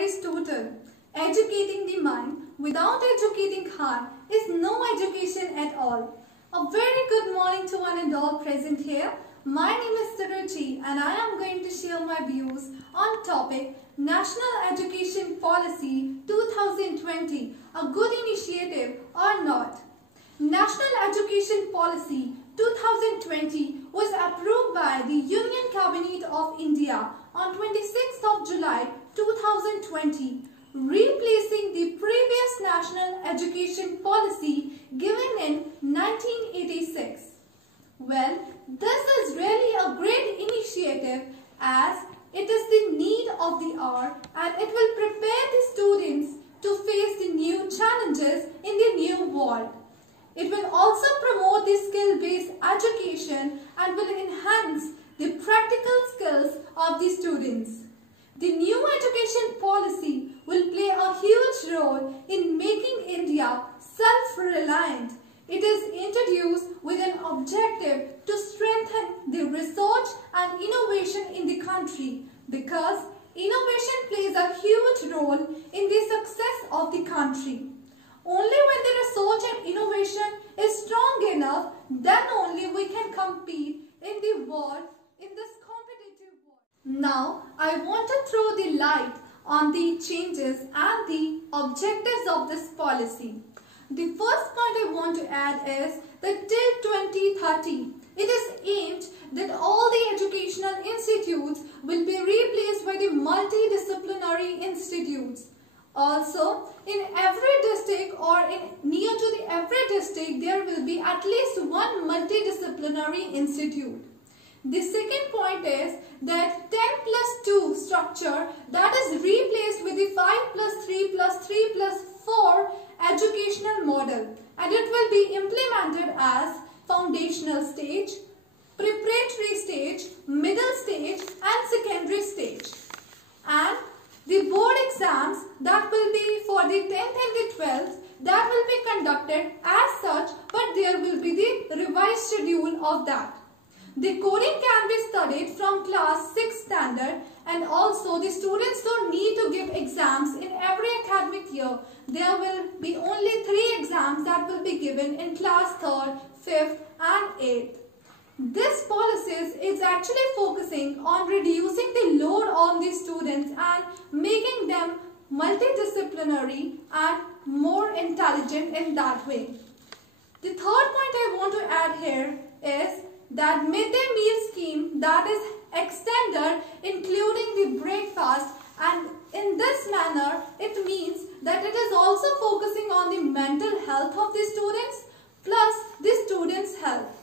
Aristotle. Educating the mind without educating heart is no education at all. A very good morning to one and all present here. My name is Suruchi and I am going to share my views on topic National Education Policy 2020, a good initiative or not. National Education Policy 2020 was approved by the Union Cabinet of India on 26th of July 2020, replacing the previous National Education Policy given in 1986. Well, this is really a great initiative as it is the need of the hour and it will prepare the students to face the new challenges in the new world. It will also promote the skill-based education and will enhance the practical skills of the students. The new education policy will play a huge role in making India self-reliant. It is introduced with an objective to strengthen the research and innovation in the country because innovation plays a huge role in the success of the country. Only when the research and innovation is strong enough, then only we can compete in the world, in this competitive world. Now, I want to throw the light on the changes and the objectives of this policy. The first point I want to add is that till 2030, it is aimed that all the educational institutes will be replaced by the multidisciplinary institutes. Also, in every district or near to every district, there will be at least one multidisciplinary institute. The second point is that 10 plus 2 structure that is replaced with the 5 plus 3 plus 3 plus 4 educational model, and it will be implemented as foundational stage, preparatory stage, middle stage and secondary stage. And the board exams that will be for the 10th and the 12th that will be conducted as such, but there will be the revised schedule of that. The coding can be studied from class 6 standard, and also the students don't need to give exams in every academic year. There will be only 3 exams that will be given in class 3rd, 5th and 8th. This policy is actually focusing on reducing the load on the students and making them multidisciplinary and more intelligent in that way. The third point I want to add here is that midday meal scheme that is extended including the breakfast, and in this manner it means that it is also focusing on the mental health of the students plus the students' health.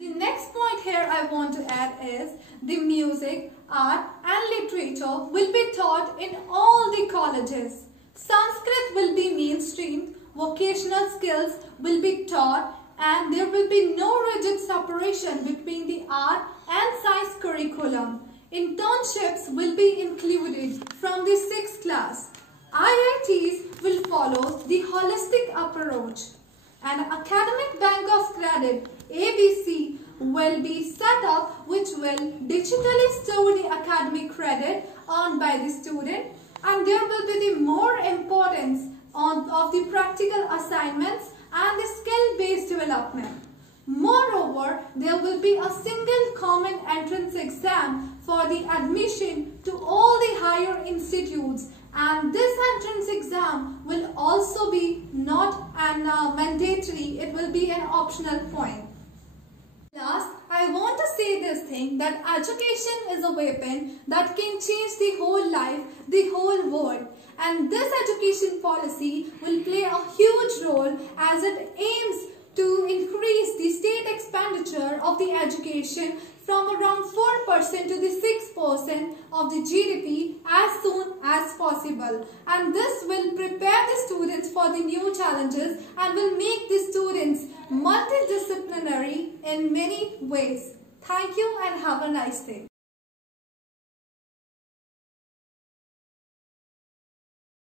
The next point here I want to add is the music, art and literature will be taught in all the colleges. Sanskrit will be mainstreamed, vocational skills will be taught, and there will be no rigid separation between the art and science curriculum. Internships will be included from the 6th class. IITs will follow the holistic approach. An academic bank of credit, ABC, will be set up which will digitally store the academic credit earned by the student, and there will be the more importance of the practical assignments and the skill-based development. Moreover, there will be a single common entrance exam for the admission to all the higher institutes, and this entrance exam will also be not mandatory, it will be an optional point. Last, I want to say this thing that education is a weapon that can change the whole life, the whole world. And this education policy will play a huge role as it aims to increase the state expenditure of the education from around 4% to the 6% of the GDP as soon as possible. And this will prepare the students for the new challenges and will make the students multidisciplinary in many ways. Thank you and have a nice day.